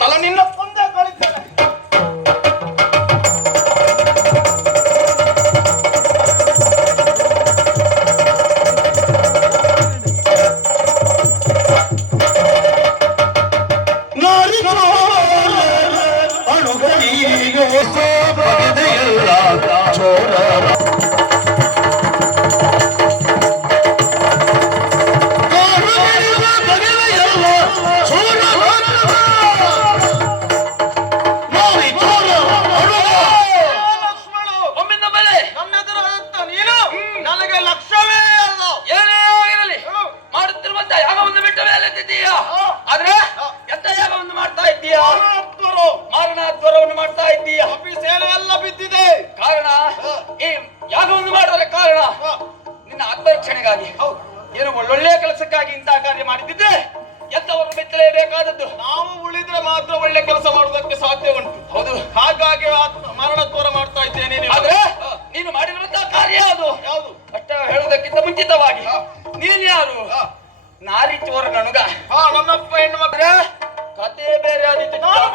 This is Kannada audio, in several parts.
తల నిన్న ಕಾರಣ ನಿನ್ನ ಆತ್ಮರಕ್ಷಣೆಗಾಗಿ. ಏನು ಒಳ್ಳೊಳ್ಳೆ ಕೆಲಸಕ್ಕಾಗಿ ಇಂತಹ ಕಾರ್ಯ ಮಾಡಿದ್ದೆ ಎಂತವರು ಮೆಚ್ಚಲೇಬೇಕಾದದ್ದು? ನಾವು ಉಳಿದ್ರೆ ಮಾತ್ರ ಒಳ್ಳೆ ಕೆಲಸ ಮಾಡುವುದಕ್ಕೆ ಸಾಧ್ಯ ಉಂಟು ಹೌದು. ಹಾಗಾಗಿ ಮರಣತ್ವರ ಮಾಡ್ತಾ ಇದ್ದೇನೆ ಆದ್ರೆ ನೀನು ಮಾಡಿರುವಂತಹ ಕಾರ್ಯ ಅದು. ಯಾವುದು? ಅಷ್ಟ ಹೇಳುವುದಕ್ಕಿಂತ ಮುಂಚಿತವಾಗಿ. ನೀನ್ ಯಾರು? ನಾರಿ ಚೋರ ನನಗ. ಹಾ ನನ್ನಪ್ಪ ಹೆಣ್ಣು ಮಗ ಕತೆ ಬೇರೆ ಆದಿತ್ತು ನಾನು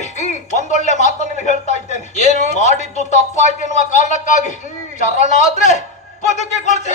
ಸರಿ ಒಂದೊಳ್ಳೆ ಮಾತನ್ನು ನಿನಗೆ ಹೇಳ್ತಾ ಇದ್ದೇನೆ. ಏನು? ಮಾಡಿದ್ದು ತಪ್ಪಾಯ್ತು ಎನ್ನುವ ಕಾರಣಕ್ಕಾಗಿ ಶರಣಾದ್ರೆ ಬದುಕಿ ಕೊಡ್ತೀನಿ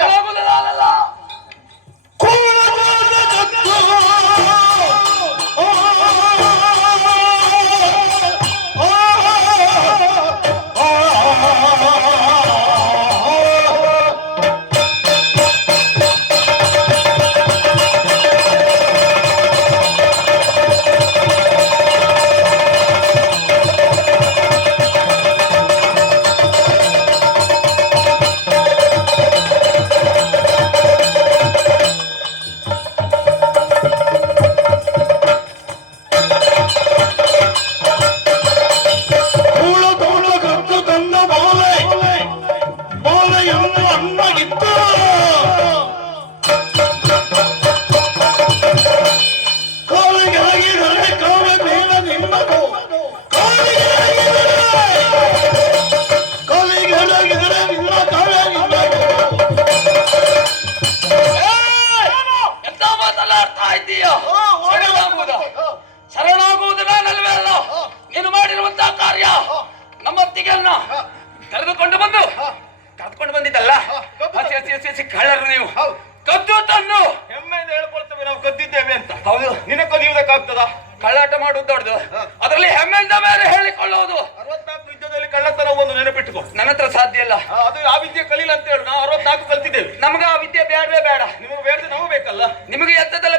ಬೇಡ ನಿಮಗೆ ಬೇಡ ನಾವು ಬೇಕಲ್ಲ. ನಿಮಗೆ ಎಂತದೆಲ್ಲ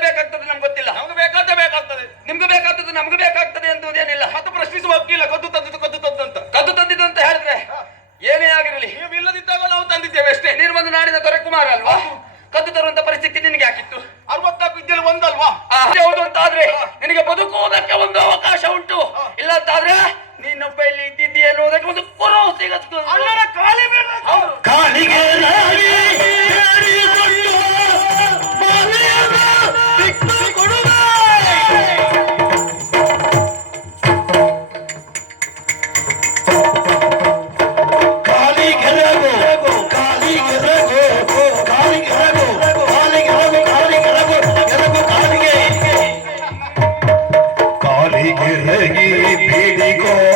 ভিড়ি গো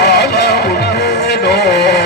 Baba, Baba,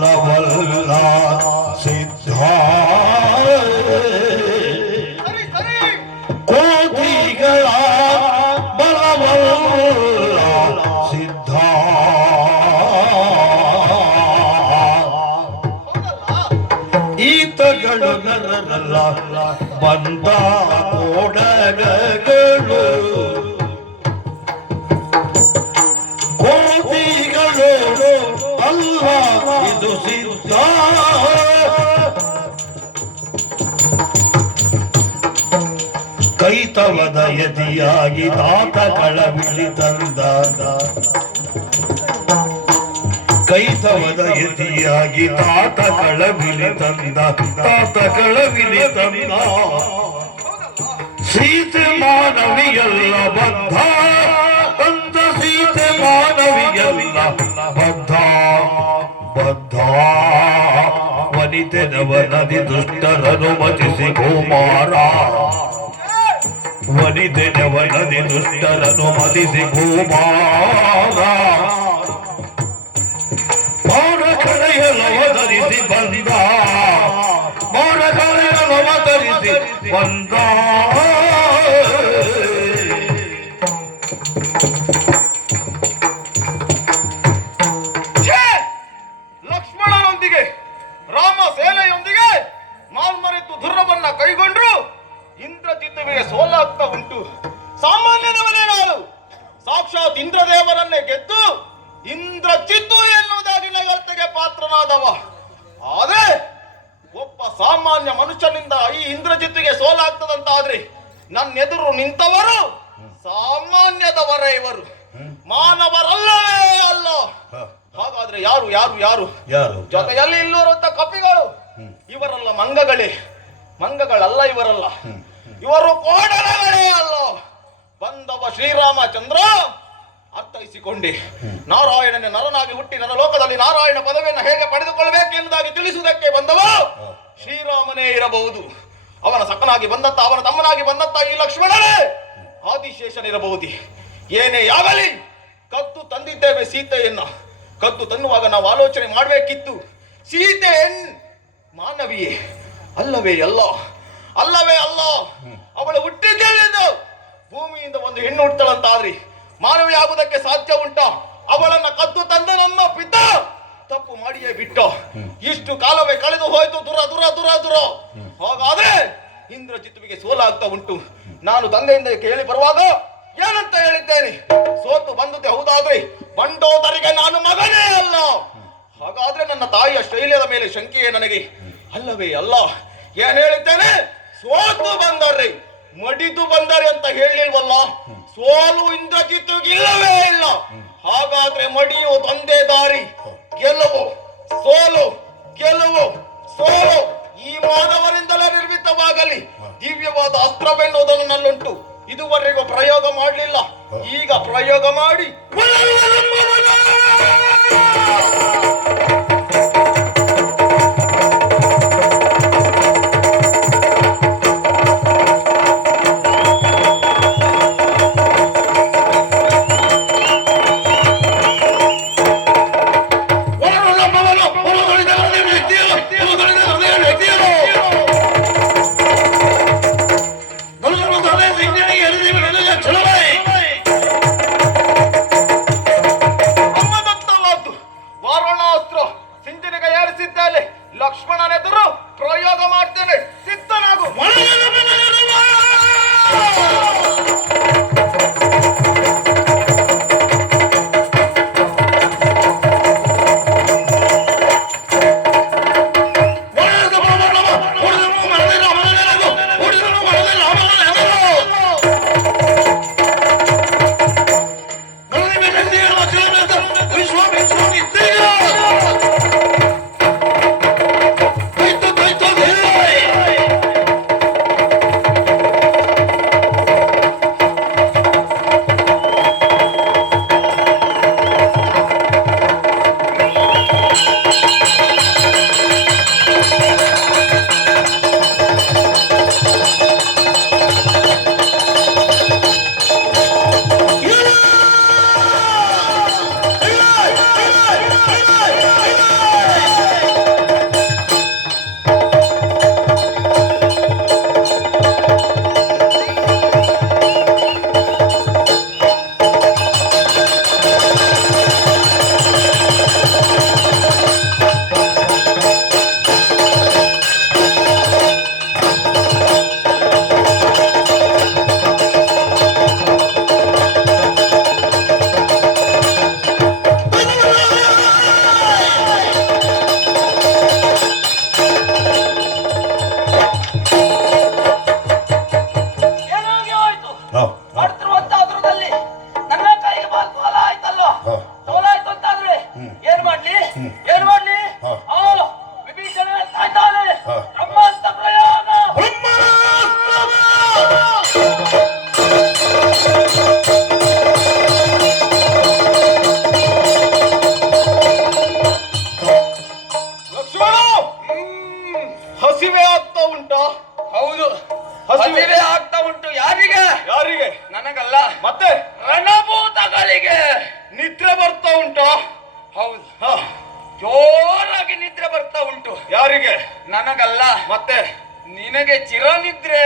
লবল্লা সিদ্ধ ದಾತ ತಾತ ಕಳವಿಳಿ ತಂದ. ಕೈತವದ ಯತಿಯಾಗಿ ತಾತ ಕಳವಿಳಿ ತಂದ. ತಾತ ಕಳವಿಳಿ ತಂದ. ಸೀತೆ ಮಾನವಿಯಲ್ಲ ಬದ್ಧ. ಬಂದ ಸೀತೆ ಮಾನವಿಯಲ್ಲ ಬದ್ಧ. ಬದ್ಧ. ವನಿತೆ ನವನದಿ ದುಷ್ಟರನು ಮಚಿಸಿ ಕುಮಾರ ವನಿತೆ ನವನದಿ ದುಷ್ಟರನು ಮತಿಸಿ ಕುಮಾರ ಮೌನ ಕಡೆಯಲವತರಿಸಿ ಬಂದ. ಮೌನ ಕಡೆಯಲವತರಿಸಿ ಬಂದ! ಲಕ್ಷ್ಮಣನೊಂದಿಗೆ ರಾಮ ಸೇನೆಯೊಂದಿಗೆ ಮಾಲ್ಮರೆತು ದುರ್ರವನ್ನ ಕೈಗೊಂಡ್ರು ಇಂದ್ರಜಿತ್ತುವಿಗೆ ಸೋಲಾಗ್ತಾ ಉಂಟು. ಸಾಮಾನ್ಯದವನೇ ನಾನು. ಸಾಕ್ಷಾತ್ ಇಂದ್ರದೇವರನ್ನೇ ಗೆದ್ದು ಇಂದ್ರ ಚಿತ್ತು ಎನ್ನುವುದಾಗಿ ನಗರ್ತೆಗೆ ಪಾತ್ರನಾದವ. ಆದ್ರೆ ಒಬ್ಬ ಸಾಮಾನ್ಯ ಮನುಷ್ಯನಿಂದ ಈ ಇಂದ್ರಜಿತ್ತಿಗೆ ಸೋಲಾಗ್ತದಂತಾದ್ರೆ ನನ್ನ ಎದುರು ನಿಂತವರು ಸಾಮಾನ್ಯದವರೇ ಇವರು. ಮಾನವರಲ್ಲವೇ ಅಲ್ಲ. ಹಾಗಾದ್ರೆ ಯಾರು ಯಾರು ಯಾರು? ಯಾರು? ಜೊತೆಯಲ್ಲಿ ಇಲ್ಲೂರಂತ ಕಪಿಗಳು. ಇವರಲ್ಲ ಮಂಗಗಳೇ. ಮಂಗಗಳಲ್ಲ ಇವರಲ್ಲ. ಇವರು ಅಲ್ಲ. ಬಂದವ ಶ್ರೀರಾಮಚಂದ್ರ, ಅರ್ಥೈಸಿಕೊಂಡಿ. ನಾರಾಯಣನ ನರನಾಗಿ ಹುಟ್ಟಿ ನನ್ನ ಲೋಕದಲ್ಲಿ ನಾರಾಯಣ ಪದವಿಯನ್ನು ಹೇಗೆ ಪಡೆದುಕೊಳ್ಳಬೇಕೆಂಬುದಾಗಿ ತಿಳಿಸುವುದಕ್ಕೆ ಬಂದವ? ಶ್ರೀರಾಮನೇ ಇರಬಹುದು. ಅವನ ಸಕನಾಗಿ ಬಂದತ್ತ, ಅವನ ತಮ್ಮನಾಗಿ ಬಂದತ್ತ ಈ ಲಕ್ಷ್ಮಣನೇ ಆದಿಶೇಷನಿರಬಹುದು. ಏನೇ ಆಗಲಿ ಕತ್ತು ತಂದಿದ್ದೇವೆ ಸೀತೆಯನ್ನ. ಕತ್ತು ತನ್ನುವಾಗ ನಾವು ಆಲೋಚನೆ ಮಾಡಬೇಕಿತ್ತು. ಸೀತೆ ಮಾನವಿಯೇ. ಅಲ್ಲವೇ ಅಲ್ಲ ಅಲ್ಲವೇ ಅಲ್ಲ? ಅವಳು ಹುಟ್ಟಿದ್ದೆಲ್ಲಿಂದ ಭೂಮಿಯಿಂದ ಒಂದು ಹೆಣ್ಣು ಹುಟ್ಟಳಂತಾದ್ರಿ ಮಾನವಿ ಆಗುವುದಕ್ಕೆ ಸಾಧ್ಯ ಉಂಟ? ಅವಳನ್ನ ಕದ್ದು ತಂದ ನಮ್ಮ ಪಿತ ತಪ್ಪು ಮಾಡಿಯೇ ಬಿಟ್ಟ? ಇಷ್ಟು ಕಾಲವೇ ಕಳೆದು ಹೋಯ್ತು. ದುರ ದುರ ದುರ ದುರ. ಹಾಗಾದ್ರೆ ಇಂದ್ರಜಿತ್ತುವಿಗೆ ಸೋಲಾಗ್ತಾ ಉಂಟು. ನಾನು ತಂದೆಯಿಂದ ಕೇಳಿ ಬರುವಾಗ ಏನಂತ ಹೇಳಿದ್ದೇನೆ? ಸೋತು ಬಂದದೆ ಹೌದಾದ್ರೆ ಬಂಡೋದರಿಗೆ ನಾನು ಮಗನೇ ಅಲ್ಲ. ಹಾಗಾದ್ರೆ ನನ್ನ ತಾಯಿಯ ಶೈಲ್ಯದ ಮೇಲೆ ಶಂಕೆಯೇ ನನಗೆ. ಅಲ್ಲವೇ ಅಲ್ಲ? ಏನ್ ಹೇಳಿದ್ದೇನೆ? ಸೋತು ಬಂದರೆ ಮಡಿದು ಬಂದರೆ ಅಂತ ಹೇಳಿಲ್ವಲ್ಲ? ಸೋಲು ಇಂದ ಜಿತ್ತುಗಿಲ್ಲವೇ ಇಲ್ಲ. ಹಾಗಾದ್ರೆ ಮಡಿಯುವುದೊಂದೇ ದಾರಿ. ಗೆಲುವು ಸೋಲು ಗೆಲುವು ಸೋಲು ಈ ಮಾನವರಿಂದಲೇ ನಿರ್ಮಿತವಾಗಲಿ. ದಿವ್ಯವಾದ ಅಸ್ತ್ರವೆನ್ನುವುದನ್ನು ನಲ್ಲುಂಟು ಇದುವರೆಗೂ ಪ್ರಯೋಗ ಮಾಡಲಿಲ್ಲ. ಈಗ ಪ್ರಯೋಗ ಮಾಡಿ. ನಿನಗೆ ಚಿರನಿದ್ರೆ